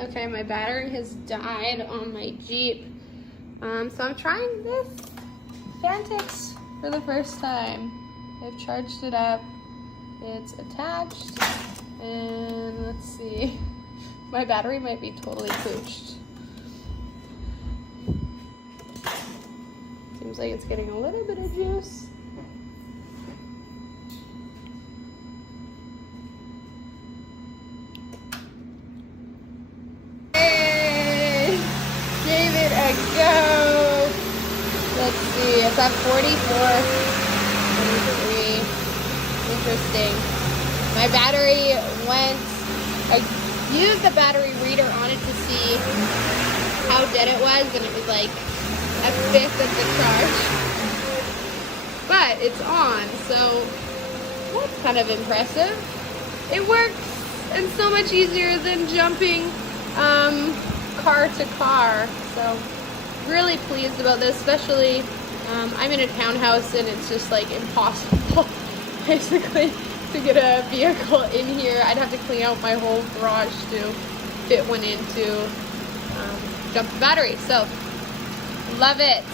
Okay, my battery has died on my Jeep. So I'm trying this Fanttik for the first time. I've charged it up. It's attached. And let's see. My battery might be totally pooched. Seems like it's getting a little bit of juice. Gave it a go. Let's see, it's at 44, 43. Interesting. My battery went, I used the battery reader on it to see how dead it was, and it was like a fifth of the charge. But it's on, so that's kind of impressive. It works, and so much easier than jumping car to car. So really pleased about this, especially I'm in a townhouse and it's just like impossible basically to get a vehicle in here. I'd have to clean out my whole garage to fit one in to jump the battery. So love it.